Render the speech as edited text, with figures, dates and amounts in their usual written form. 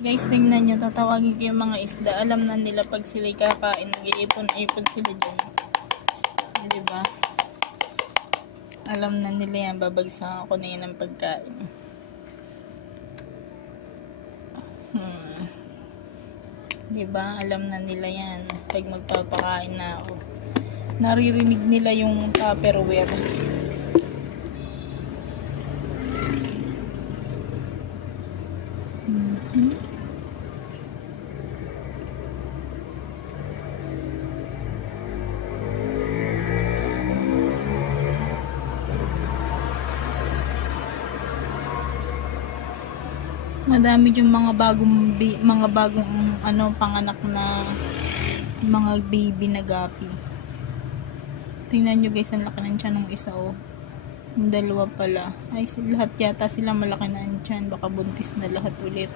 Guys, tingnan nyo, tatawagin ko yung mga isda. Alam na nila pag sila'y kakain, nag-iipon-ipon sila dyan. Diba? Alam na nila yan, babagsakan ko na yan ng pagkain. Diba? Alam na nila yan, pag magpapakain na ako. Naririnig nila yung Tupperware. Madami yung mga bagong panganak na mga baby na gapi. Tingnan nyo guys, ang laki ng tiyan ng isa oh. Yung dalawa pala. Ay, lahat yata sila malaki na ang tiyan. Baka buntis na lahat ulit.